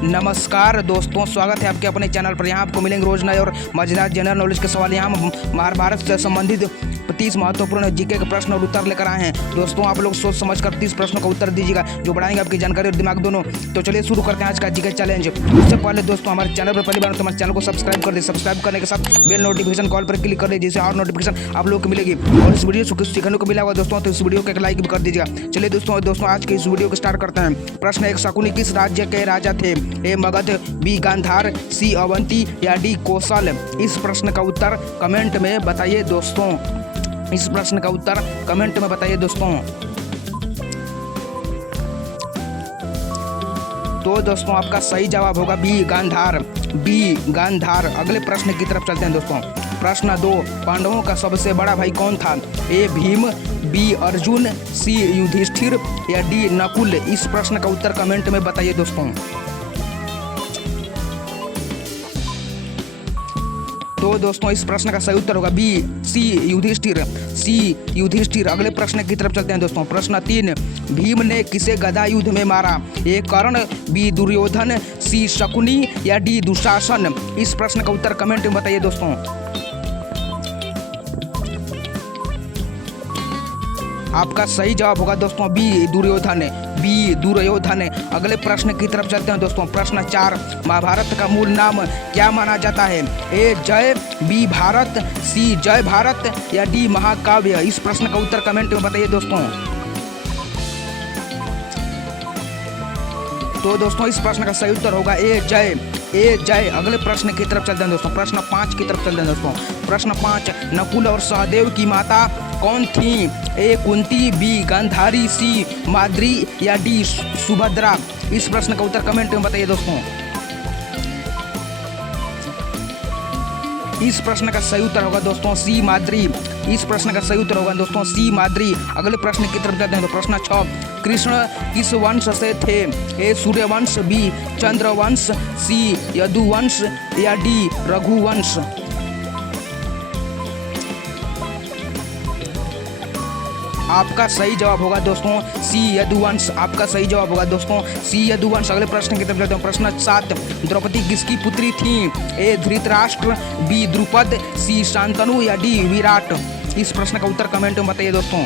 नमस्कार दोस्तों, स्वागत है आपके अपने चैनल पर। यहाँ आपको मिलेंगे रोज नए और मजेदार जनरल नॉलेज के सवाल। यहाँ हम महाभारत से संबंधित 30 महत्वपूर्ण जीके के प्रश्न और उत्तर लेकर आए हैं। दोस्तों आप लोग सोच समझ कर 30 प्रश्नों का उत्तर दीजिएगा, जो बढ़ाएंगे आपकी जानकारी और दिमाग दोनों। तो चलिए शुरू करते हैं आज का जीके चैलेंज। उससे पहले दोस्तों हमारे चैनल पर पहली बार तो हमारे चैनल को सब्सक्राइब कर दे। सब्सक्राइब करने के साथ बेल नोटिफिकेशन कॉल पर क्लिक कर दे, जिससे और नोटिफिकेशन आप लोग को मिलेगी। और इस वीडियो से कुछ सीखने को मिला होगा दोस्तों, तो इस वीडियो को एक लाइक भी कर दीजिएगा। चलिए दोस्तों आज के इस वीडियो को स्टार्ट करते हैं। प्रश्न 1, शकुनी किस राज्य के राजा थे? ए मगध, बी गांधार, सी अवंती या डी कौशल? इस प्रश्न का उत्तर कमेंट में बताइए दोस्तों। इस प्रश्न का उत्तर कमेंट में बताइए दोस्तों। तो दोस्तों आपका सही जवाब होगा बी गांधार। बी गांधार। अगले प्रश्न की तरफ चलते हैं दोस्तों। प्रश्न 2, पांडवों का सबसे बड़ा भाई कौन था? ए भीम, बी अर्जुन, सी युधिष्ठिर या डी नकुल? इस प्रश्न का उत्तर कमेंट में बताइए दोस्तों। तो दोस्तों इस प्रश्न का सही उत्तर होगा बी सी युधिष्ठिर। सी युधिष्ठिर। अगले प्रश्न की तरफ चलते हैं दोस्तों। प्रश्न 3, भीम ने किसे गदा युद्ध में मारा? ए कर्ण, बी दुर्योधन, सी शकुनी या डी दुशासन? इस प्रश्न का उत्तर कमेंट में बताइए दोस्तों। आपका सही जवाब होगा दोस्तों बी दुर्योधन। बी दुर्योधन। अगले प्रश्न की तरफ चलते हैं दोस्तों। प्रश्न 4, महाभारत का मूल नाम क्या माना जाता है? ए जय, बी भारत, सी जय भारत या डी महाकाव्य? इस प्रश्न का उत्तर कमेंट में बताइए दोस्तों। तो दोस्तों इस प्रश्न का सही उत्तर होगा ए जय। ए जय। अगले प्रश्न की तरफ चलते हैं दोस्तों। प्रश्न 5 की तरफ चलते हैं दोस्तों। प्रश्न 5, नकुल और सहदेव की माता कौन थी? ए कुंती, बी गांधारी, सी माद्री या डी सुभद्रा? इस प्रश्न का उत्तर कमेंट में बताइए दोस्तों। इस प्रश्न का सही उत्तर होगा दोस्तों सी माद्री। इस प्रश्न का सही उत्तर होगा दोस्तों सी माद्री। अगले प्रश्न की तरफ जाते हैं तो प्रश्न 6, कृष्ण किस वंश से थे? ए सूर्यवंश, बी चंद्रवंश, सी यदुवंश या डी रघुवंश? आपका सही जवाब होगा दोस्तों सी यदुवंश। आपका सही जवाब होगा दोस्तों सी यदुवंश। अगले प्रश्न की तरफ जाते हैं। प्रश्न 7, द्रौपदी किसकी पुत्री थी? ए धृतराष्ट्र, बी द्रुपद, सी शांतनु या डी विराट? इस प्रश्न का उत्तर कमेंट में बताइए दोस्तों।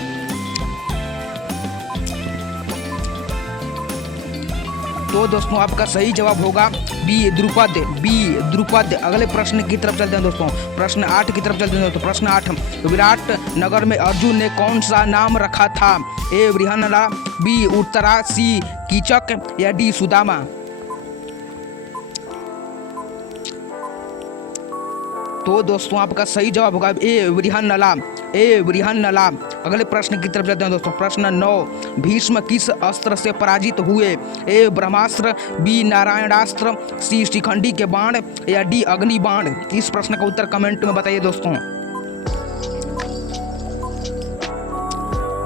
तो दोस्तों आपका सही जवाब होगा बी द्रुपद। बी द्रुपद। अगले प्रश्न की तरफ चलते हैं दोस्तों। प्रश्न 8 की तरफ चलते हैं दोस्तों। प्रश्न 8, विराट नगर में अर्जुन ने कौन सा नाम रखा था? ए बृहन्नला, बी उत्तरा, सी कीचक या डी सुदामा? तो दोस्तों आपका सही जवाब होगा ए बृहन्नला। ए बृहन्नला। अगले प्रश्न की तरफ जाते हैं दोस्तों। प्रश्न 9, भीष्म किस अस्त्र से पराजित हुए? ए ब्रह्मास्त्र, बी नारायणास्त्र, सी शिखंडी के बाण या डी अग्नि बाण? इस प्रश्न का उत्तर कमेंट में बताइए दोस्तों।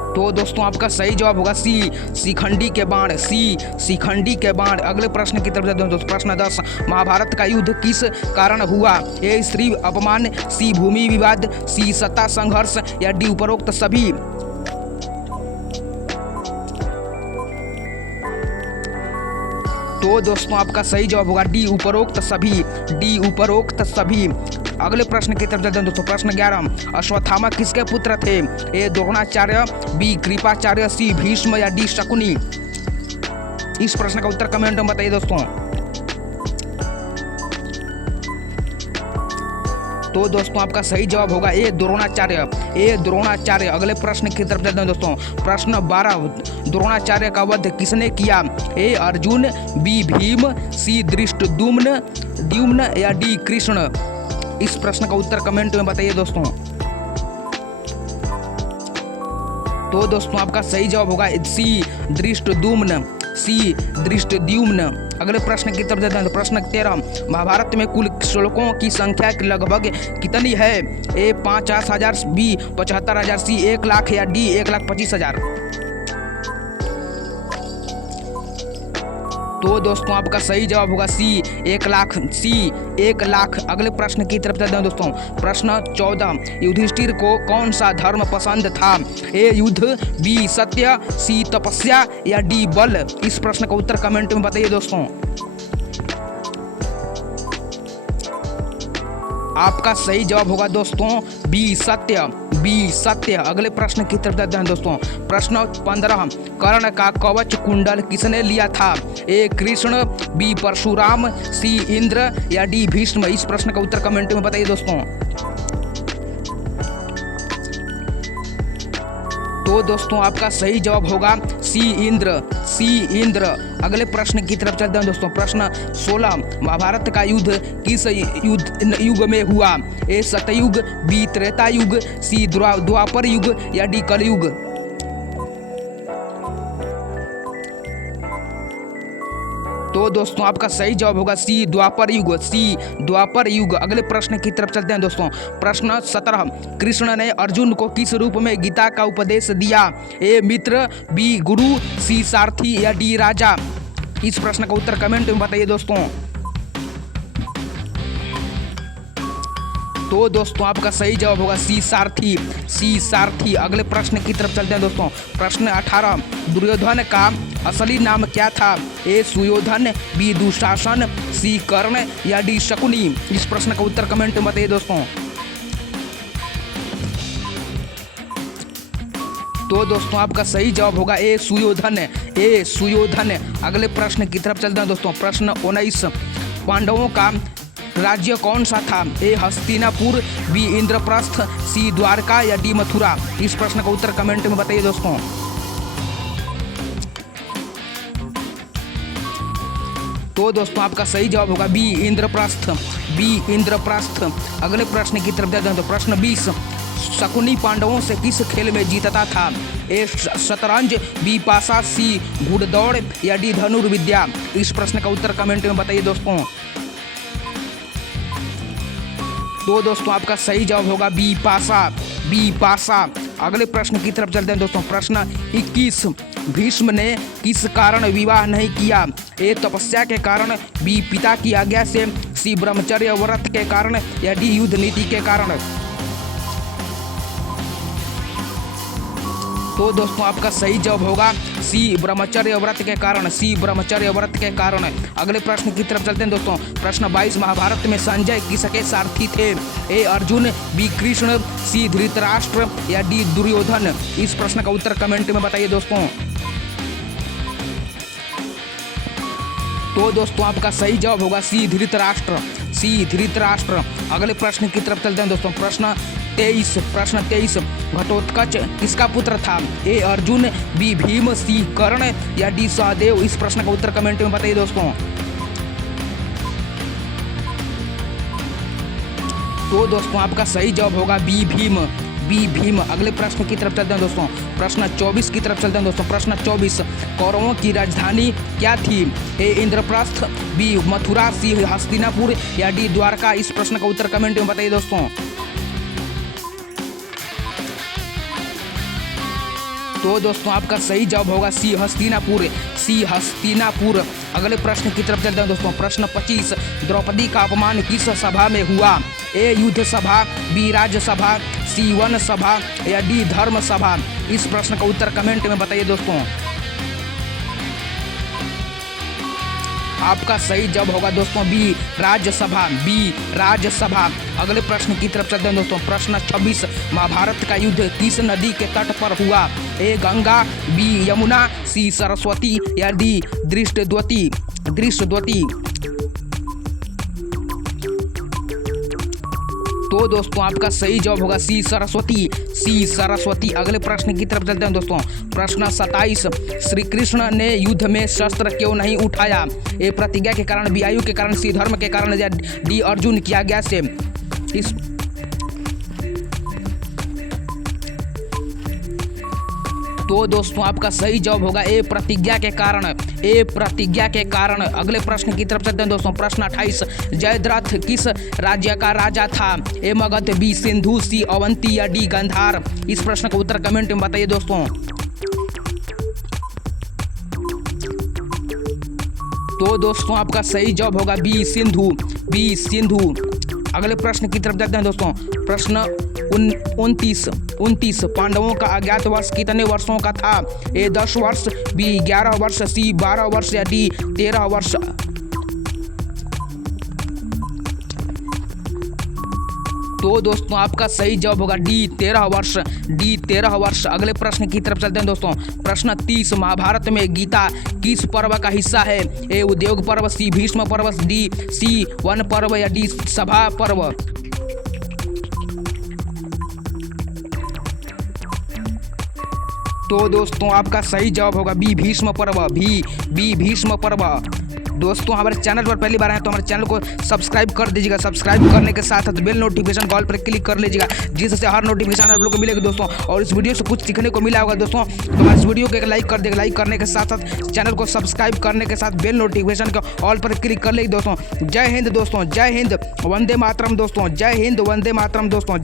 तो दोस्तों आपका सही जवाब होगा सी शिखंडी के बाण। सी शिखंडी के बाण। अगले प्रश्न की तरफ जाते हैं दोस्तों। प्रश्न 10, महाभारत का युद्ध किस कारण हुआ? ए स्त्री अपमान, सी भूमि विवाद, सी सत्ता संघर्ष या डी उपरोक्त सभी? तो दोस्तों आपका सही जवाब होगा डी उपरोक्त सभी। डी उपरोक्त सभी। अगले प्रश्न की तरफ चलते हैं दोस्तों। प्रश्न 11, अश्वत्थामा किसके पुत्र थे? ए द्रोणाचार्य, बी कृपाचार्य, सी भीष्म या डी शकुनी? इस प्रश्न का उत्तर कमेंट में बताइए दोस्तों। तो दोस्तों आपका सही जवाब होगा ए द्रोणाचार्य। ए द्रोणाचार्य। अगले प्रश्न की तरफ चलते हैं दोस्तों। प्रश्न 12, द्रोणाचार्य का वध किसने किया? ए अर्जुन, बी भीम, सी धृष्टद्युम्न या डी कृष्ण? इस प्रश्न का उत्तर कमेंट में बताइए दोस्तों। तो दोस्तों आपका सही जवाब होगा सी धृष्टद्युम्न। सी धृष्टद्युम्न। अगले प्रश्न की तरफ जाते हैं। प्रश्न 13, महाभारत में कुल श्लोकों की संख्या लगभग कितनी है? ए 50,000, बी 75,000, सी 1 लाख या डी 1,25,000? तो दोस्तों आपका सही जवाब होगा सी 1 लाख। सी 1 लाख। अगले प्रश्न की तरफ चलते हैं दोस्तों। प्रश्न 14, युधिष्ठिर को कौन सा धर्म पसंद था? ए युद्ध, बी सत्य, सी तपस्या या डी बल? इस प्रश्न का उत्तर कमेंट में बताइए दोस्तों। आपका सही जवाब होगा दोस्तों बी सत्य, बी सत्य। अगले प्रश्न की तरफ जाते हैं दोस्तों। प्रश्न 15, कर्ण का कवच कुंडल किसने लिया था? ए कृष्ण, बी परशुराम, सी इंद्र या डी भीष्म? इस प्रश्न का उत्तर कमेंट में बताइए दोस्तों। तो दोस्तों आपका सही जवाब होगा सी इंद्र, सी इंद्र। अगले प्रश्न की तरफ चलते हैं दोस्तों। प्रश्न 16, महाभारत का युद्ध किस युग में हुआ? ए सतयुग, बी त्रेता युग, सी द्वापर युग या डी कलयुग? तो दोस्तों आपका सही जवाब होगा सी द्वापर युग, सी द्वापर युग। अगले प्रश्न की तरफ चलते हैं दोस्तों। प्रश्न 17, कृष्ण ने अर्जुन को किस रूप में गीता का उपदेश दिया? ए मित्र, बी गुरु, सी सारथी या डी राजा? इस प्रश्न का उत्तर कमेंट में बताइए दोस्तों। तो दोस्तों आपका सही जवाब होगा सी सारथी, सी सारथी। अगले प्रश्न की तरफ चलते हैं दोस्तों। प्रश्न 18, दुर्योधन का असली नाम क्या था? ए सुयोधन, बी दुशासन, सी कर्ण या डी शकुनी? इस प्रश्न का उत्तर कमेंट में बताइए दोस्तों। तो दोस्तों आपका सही जवाब होगा ए सुयोधन, ए सुयोधन। अगले प्रश्न की तरफ चलते हैं दोस्तों। प्रश्न 19, पांडवों का राज्य कौन सा था? ए हस्तिनापुर, बी इंद्रप्रस्थ, सी द्वारका या डी मथुरा? इस प्रश्न का उत्तर कमेंट में बताइए दोस्तों। तो दोस्तों आपका सही जवाब होगा बी इंद्रप्रस्थ, बी इंद्रप्रस्थ। अगले प्रश्न की तरफ जाते हैं तो प्रश्न 20, शकुनी पांडवों से किस खेल में जीतता था? ए शतरंज, बी पासा, सी घुड़दौड़ या डी धनुर्विद्या? इस प्रश्न का उत्तर कमेंट में बताइए दोस्तों। तो दोस्तों आपका सही जवाब होगा बी पासा, बी पासा। अगले प्रश्न की तरफ चलते हैं दोस्तों। प्रश्न 21, भीष्म ने किस कारण विवाह नहीं किया? ए तपस्या के कारण, बी पिता की आज्ञा से, सी ब्रह्मचर्य व्रत के कारण या डी युद्ध नीति के कारण? तो दोस्तों आपका सही जवाब होगा सी ब्रह्मचर्य व्रत के कारण, सी ब्रह्मचर्य व्रत के कारण। अगले प्रश्न की तरफ चलते हैं दोस्तों। प्रश्न 22, महाभारत में संजय किसके सारथी थे? ए अर्जुन, बी कृष्ण, सी धृतराष्ट्र या डी दुर्योधन? इस प्रश्न का उत्तर कमेंट में बताइए दोस्तों। तो दोस्तों आपका सही जवाब होगा सी धृतराष्ट्र, सी धृतराष्ट्र। अगले प्रश्न की तरफ चलते हैं दोस्तों। प्रश्न 23, घटोत्कच किसका पुत्र था? ए अर्जुन, बी भीम, सी कर्ण या डी सहदेव? इस प्रश्न का उत्तर कमेंट में बताइए दोस्तों। तो दोस्तों आपका सही जवाब होगा बी भीम, बी भीम। अगले प्रश्न की तरफ चलते हैं दोस्तों। प्रश्न 24 की तरफ चलते हैं दोस्तों। प्रश्न 24, कौरवों की राजधानी क्या थी? ए इंद्रप्रस्थ, बी मथुरा, सी हस्तिनापुर या डी द्वारका? इस प्रश्न का उत्तर कमेंट में बताइए दोस्तों। तो दोस्तों आपका सही जवाब होगा सी हस्तिनापुर, सी हस्तिनापुर। अगले प्रश्न की तरफ चलते हैं दोस्तों। प्रश्न 25, द्रौपदी का अपमान किस सभा में हुआ? ए युद्ध सभा, बी राज्य सभा, सी वन सभा या डी धर्म सभा? इस प्रश्न का उत्तर कमेंट में बताइए दोस्तों। आपका सही जवाब होगा दोस्तों बी राज्यसभा, बी राज्यसभा। अगले प्रश्न की तरफ चलते हैं दोस्तों। प्रश्न 26, महाभारत का युद्ध किस नदी के तट पर हुआ? ए गंगा, बी यमुना, सी सरस्वती या डी दृष्टद्वती? तो दोस्तों आपका सही जवाब होगा सी सरस्वती, सी सरस्वती। अगले प्रश्न की तरफ चलते हैं दोस्तों। प्रश्न 27, श्री कृष्ण ने युद्ध में शस्त्र क्यों नहीं उठाया? ए प्रतिज्ञा के कारण, बी आयु के कारण, सी धर्म के कारण या डी अर्जुन की आज्ञा से? इस तो दोस्तों आपका सही जवाब होगा ए प्रतिज्ञा के कारण, ए प्रतिज्ञा के कारण। अगले प्रश्न की तरफ चलते हैं दोस्तों। प्रश्न 28, जयद्रथ किस राज्य का राजा था? ए मगध, बी सिंधु, सी अवंती या डी गांधार? इस प्रश्न का उत्तर कमेंट में बताइए दोस्तों। तो दोस्तों आपका सही जवाब होगा बी सिंधु, बी सिंधु। अगले प्रश्न की तरफ जाते हैं दोस्तों। प्रश्न 29, पांडवों का अज्ञातवास कितने वर्षों का था? ए 10 वर्ष, बी 11 वर्ष, सी 12 वर्ष या डी 13 वर्ष? तो दोस्तों आपका सही जवाब होगा डी 13 वर्ष। डी 13 वर्ष। अगले प्रश्न की तरफ चलते हैं दोस्तों। प्रश्न 30, महाभारत में गीता किस पर्व का हिस्सा है? ए उद्योग पर्व, सी भीष्म पर्व, डी सी वन पर्व या डी सभा पर्व। तो दोस्तों आपका सही जवाब होगा बी भीष्म पर्व। बी भीष्म पर्व। दोस्तों हमारे चैनल पर पहली बार आए तो हमारे चैनल को सब्सक्राइब कर दीजिएगा। सब्सक्राइब करने के साथ साथ बेल नोटिफिकेशन कॉल पर क्लिक कर लीजिएगा, जिससे हर नोटिफिकेशन आप लोग को मिलेगी दोस्तों। और इस वीडियो से कुछ सीखने को मिला होगा दोस्तों, तो हमारे इस वीडियो को एक लाइक कर देगा। लाइक करने के साथ साथ चैनल को सब्सक्राइब करने के साथ बेल नोटिफिकेशन को ऑल पर क्लिक कर लीजिए दोस्तों। जय हिंद दोस्तों, जय हिंद, वंदे मातरम दोस्तों, जय हिंद, वंदे मातरम दोस्तों।